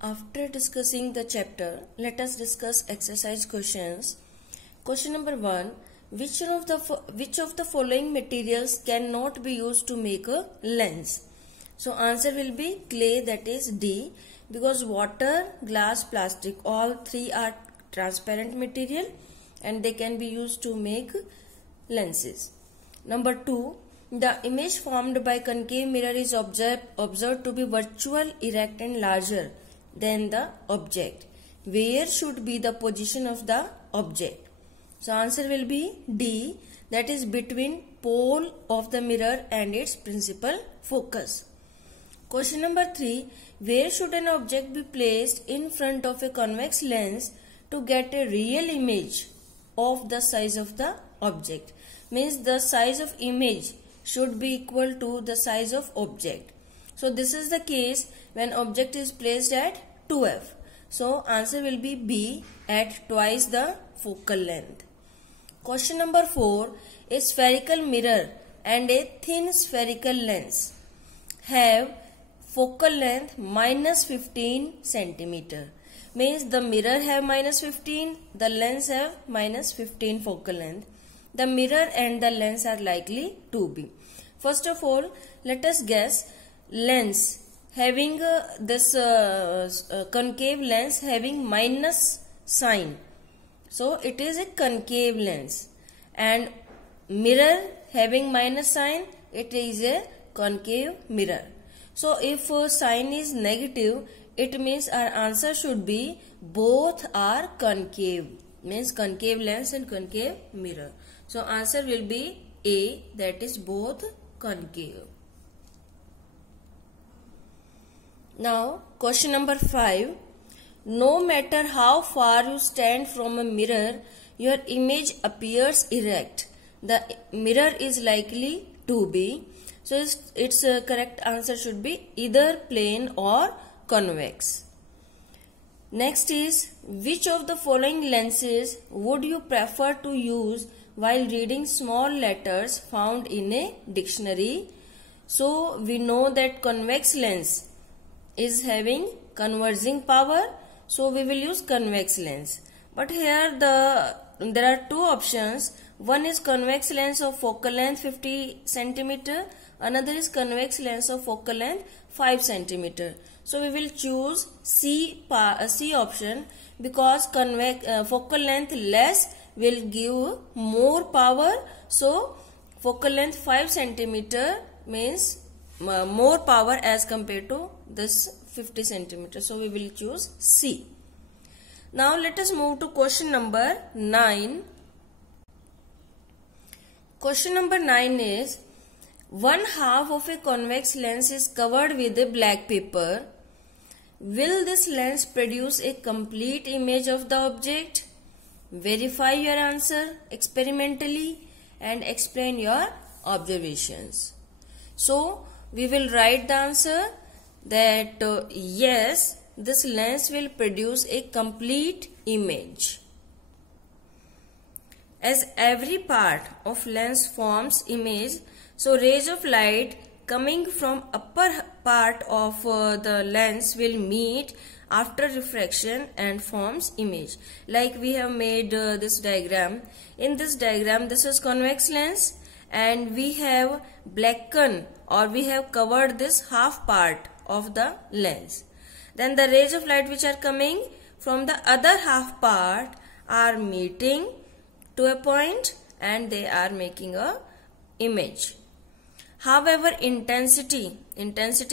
After discussing the chapter, let us discuss exercise questions. Question number 1. Which of the following materials cannot be used to make a lens? So answer will be clay, that is D, because water, glass, plastic, all three are transparent material and they can be used to make lenses. Number 2. The image formed by concave mirror is observed to be virtual, erect and larger than the object. Where should be the position of the object? So answer will be D, that is between pole of the mirror and its principal focus. Question number 3. Where should an object be placed in front of a convex lens to get a real image of the size of the object? Means the size of image should be equal to the size of object. So this is the case when object is placed at 2f. So answer will be B, at twice the focal length. Question number 4. A spherical mirror and a thin spherical lens have focal length minus 15 centimeter. Means the mirror have minus 15, the lens have minus 15 focal length. The mirror and the lens are likely to be. First of all, let us guess lens having this concave lens having minus sign. So it is a concave lens, and mirror having minus sign, it is a concave mirror. So if sign is negative, it means our answer should be both are concave, means concave lens and concave mirror. So answer will be A, that is both concave. Now question number 5. No matter how far you stand from a mirror, your image appears erect. The mirror is likely to be. So its correct answer should be either plane or convex. Next is, which of the following lenses would you prefer to use while reading small letters found in a dictionary? So we know that convex lens is having converging power, so we will use convex lens. But here there are two options. One is convex lens of focal length 50 centimeter, another is convex lens of focal length 5 centimeter. So we will choose C option, because focal length less will give more power. So focal length 5 centimeter means more power as compared to this 50 centimeter. So we will choose C. Now let us move to question number 9. Question number 9 is, one half of a convex lens is covered with a black paper. Will this lens produce a complete image of the object? Verify your answer experimentally and explain your observations. So we will write the answer that yes, this lens will produce a complete image. As every part of lens forms image, so rays of light coming from upper part of the lens will meet after refraction and forms image. Like we have made this diagram. In this diagram, this is convex lens and we have blackened, or we have covered this half part of the lens. Then the rays of light which are coming from the other half part are meeting to a point and they are making a image. However, intensity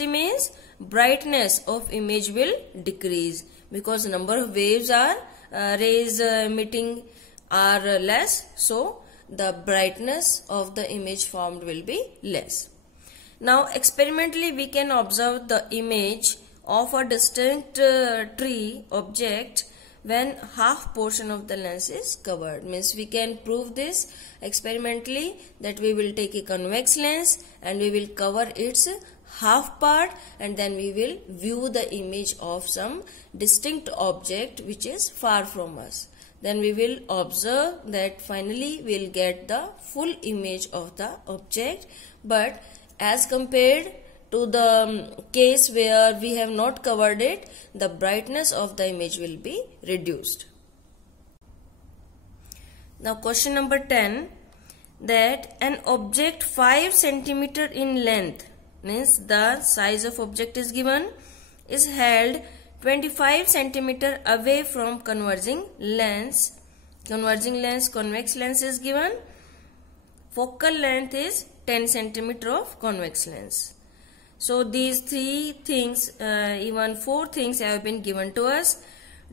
means brightness of image will decrease, because number of waves are rays emitting are less, so the brightness of the image formed will be less. Now experimentally we can observe the image of a distant tree object when half portion of the lens is covered. Means we can prove this experimentally, that we will take a convex lens and we will cover its half part and then we will view the image of some distinct object which is far from us. Then we will observe that finally we will get the full image of the object. But as compared to the case where we have not covered it, the brightness of the image will be reduced. Now question number 10, that an object 5 centimeter in length, means the size of object is given, is held 25 centimeter away from converging lens. Convex lens is given. Focal length is 10 centimeter of convex lens. So these three things, even four things have been given to us.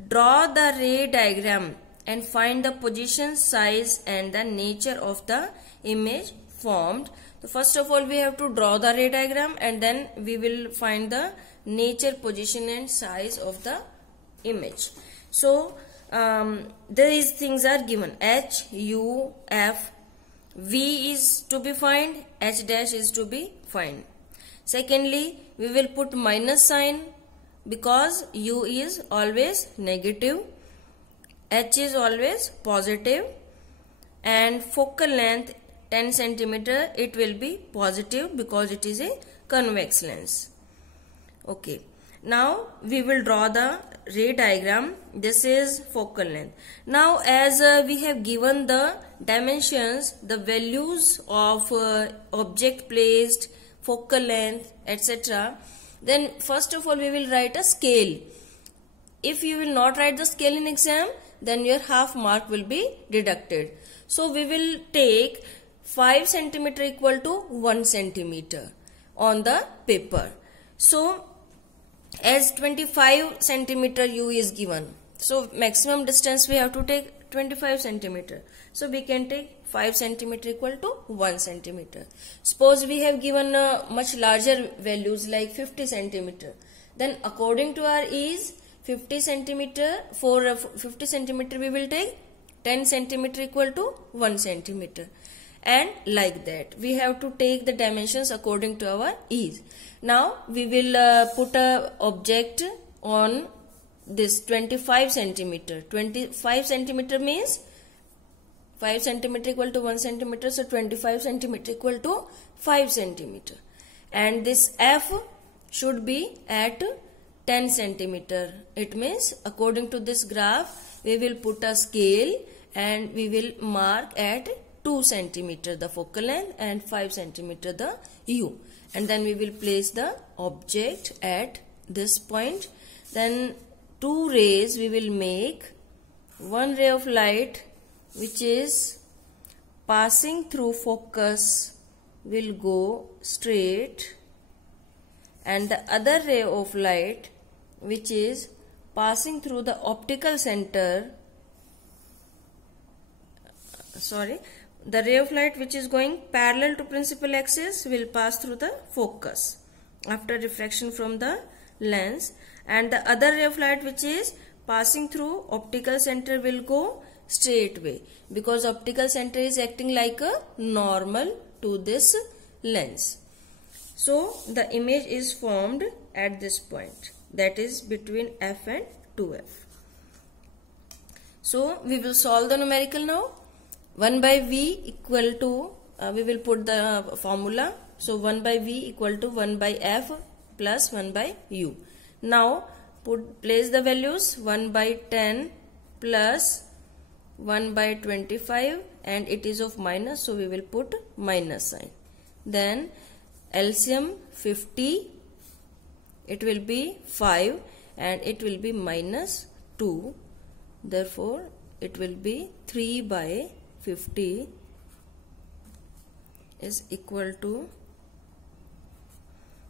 Draw the ray diagram and find the position, size and the nature of the image formed. So first of all we have to draw the ray diagram, and then we will find the nature, position and size of the image. So these things are given: H, U, F, V is to be find, H dash is to be find. Secondly, we will put minus sign because U is always negative, H is always positive, and focal length 10 centimeter, it will be positive because it is a convex lens. Okay, now we will draw the ray diagram. This is focal length. Now as we have given the dimensions, the values of object placed, focal length, etc., then first of all we will write a scale. If you will not write the scale in exam, then your half mark will be deducted. So we will take 5 centimeter equal to 1 centimeter on the paper. So as 25 centimeter U is given, so maximum distance we have to take 25 centimeter. So we can take 5 centimeter equal to 1 centimeter. Suppose we have given much larger values like 50 centimeter. Then according to our ease, 50 centimeter, for 50 centimeter we will take 10 centimeter equal to 1 centimeter. And like that, we have to take the dimensions according to our ease. Now we will put a object on this 25 centimeter. 25 centimeter means 5 centimeter equal to 1 centimeter. So 25 centimeter equal to 5 centimeter. And this F should be at 10 centimeter. It means according to this graph, we will put a scale and we will mark at 2 centimeter the focal length and 5 centimeter the U. And then we will place the object at this point. Then two rays we will make. One ray of light which is passing through focus will go straight, and the other ray of light which is passing through the optical center, the ray of light which is going parallel to principal axis will pass through the focus after refraction from the lens, and the other ray of light which is passing through optical center will go straight way, because optical center is acting like a normal to this lens. So the image is formed at this point, that is between F and 2F. So we will solve the numerical now. 1 by V equal to, we will put the formula. So 1 by V equal to 1 by F plus 1 by U. Now place the values. 1 by 10 plus 1 by 25, and it is of minus, so we will put minus sign. Then LCM 50, it will be 5 and it will be minus 2. Therefore it will be 3 by 50 is equal to,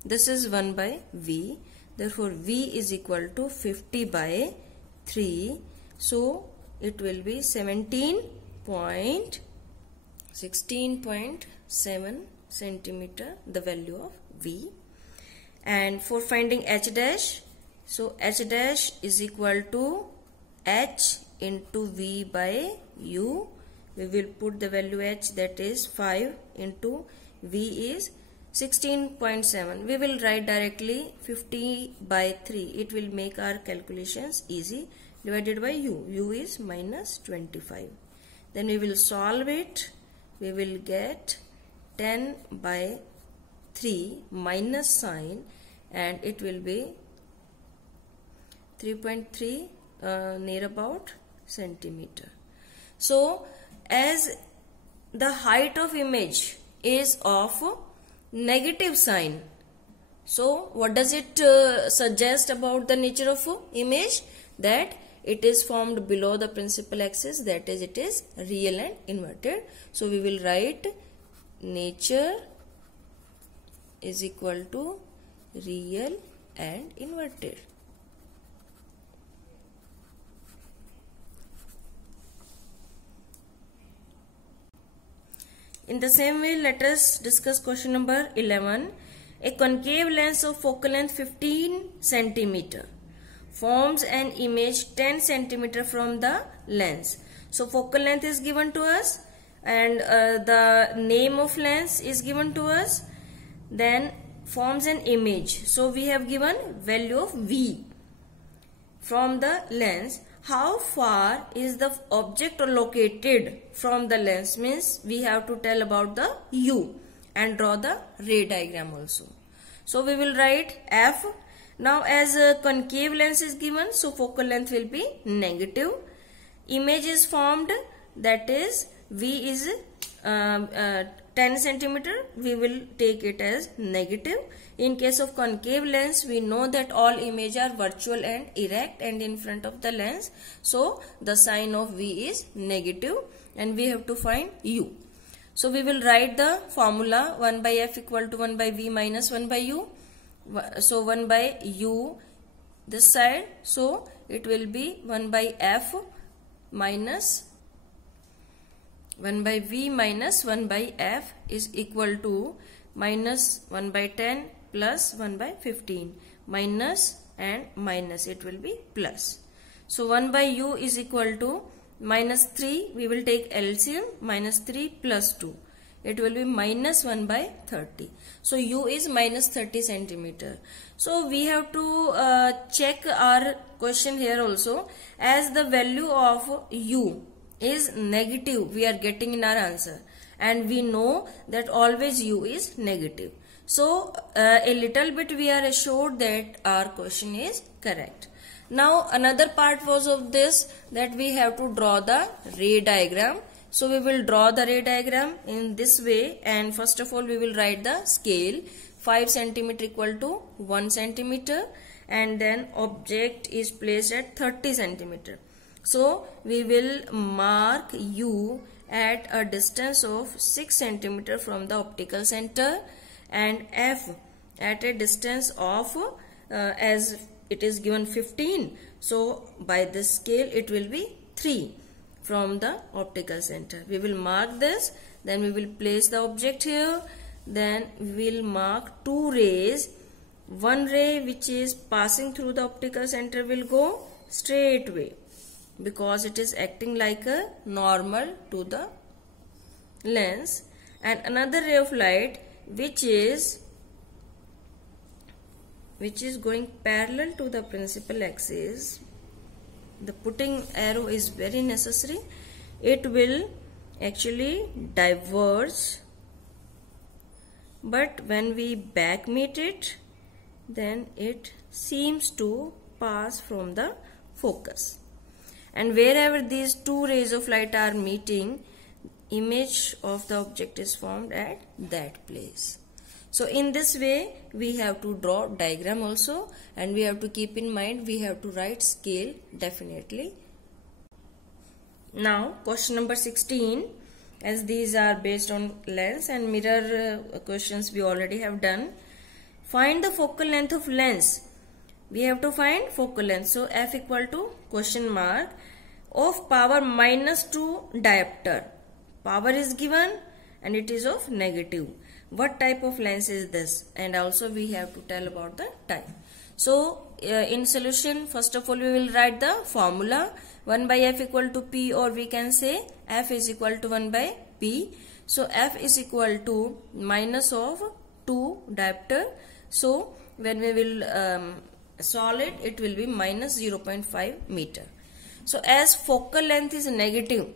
this is 1 by V, therefore V is equal to 50 by 3. So it will be 16.7 centimeter the value of V. And for finding H dash, so H dash is equal to H into V by U. We will put the value H, that is 5 into V is 16.7. We will write directly 50 by 3. It will make our calculations easy. Divided by U. U is minus 25. Then we will solve it. We will get 10 by 3 minus sign, and it will be 3.3 near about centimeter. So as the height of image is of negative sign, so what does it suggest about the nature of image? That it is formed below the principal axis, that is, it is real and inverted. So we will write nature is equal to real and inverted. In the same way, let us discuss question number 11. A concave lens of focal length 15 centimeter forms an image 10 centimeter from the lens. So focal length is given to us, and the name of lens is given to us. Then forms an image. So we have given value of V from the lens. How far is the object located from the lens means we have to tell about the U and draw the ray diagram also. So we will write F. Now as a concave lens is given, so focal length will be negative. Image is formed, that is V is 10 centimeter, we will take it as negative. In case of concave lens, we know that all images are virtual and erect and in front of the lens. So the sign of V is negative and we have to find U. So we will write the formula 1 by F equal to 1 by V minus 1 by U. So 1 by U this side, so it will be 1 by F minus 1 by V minus 1 by F is equal to minus 1 by 10 plus 1 by 15. Minus and minus, it will be plus. So 1 by U is equal to minus 3. We will take LCM, minus 3 plus 2. It will be minus 1 by 30. So U is minus 30 centimeter. So we have to check our question here also. As the value of U is negative, we are getting in our answer, and we know that always U is negative. So a little bit we are assured that our question is correct. Now another part was of this, that we have to draw the ray diagram. So we will draw the ray diagram in this way, and first of all we will write the scale. 5 centimeter equal to 1 centimeter, and then object is placed at 30 centimeter. So we will mark U at a distance of 6 centimeter from the optical center, and F at a distance of as it is given 15. So by this scale it will be 3 from the optical center. We will mark this, then we will place the object here, then we will mark 2 rays. One ray which is passing through the optical center will go straight way, because it is acting like a normal to the lens, and another ray of light which is going parallel to the principal axis. The putting arrow is very necessary. It will actually diverge, but when we back meet it, then it seems to pass from the focus. And wherever these 2 rays of light are meeting, image of the object is formed at that place. So in this way we have to draw diagram also, and we have to keep in mind we have to write scale definitely. Now question number 16, as these are based on lens and mirror questions we already have done. Find the focal length of lens. We have to find focal length. So F equal to question mark of power minus 2 diopter. Power is given and it is of negative. What type of lens is this? And also we have to tell about the time. So in solution, first of all we will write the formula 1 by F equal to P, or we can say F is equal to 1 by P. So F is equal to minus of 2 diopter. So when we will solve it, it will be minus 0.5 meter. So as focal length is negative,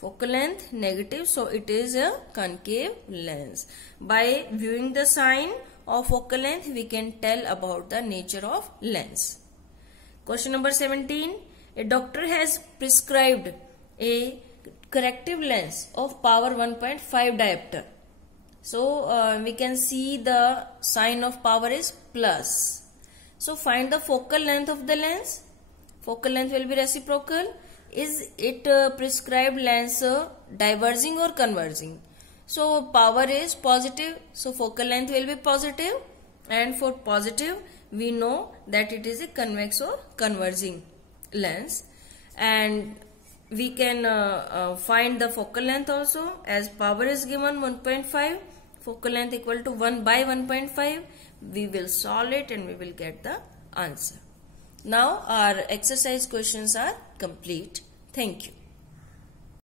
Focal length negative, so it is a concave lens. By viewing the sign of focal length, we can tell about the nature of lens. Question number 17. A doctor has prescribed a corrective lens of power 1.5 diopter. So we can see the sign of power is plus. So find the focal length of the lens. Focal length will be reciprocal. Is it prescribed lens diverging or converging? So power is positive, so focal length will be positive, and for positive we know that it is a convex or converging lens. And we can find the focal length also, as power is given 1.5, focal length equal to 1 by 1.5. We will solve it and we will get the answer. Now our exercise questions are complete. Thank you.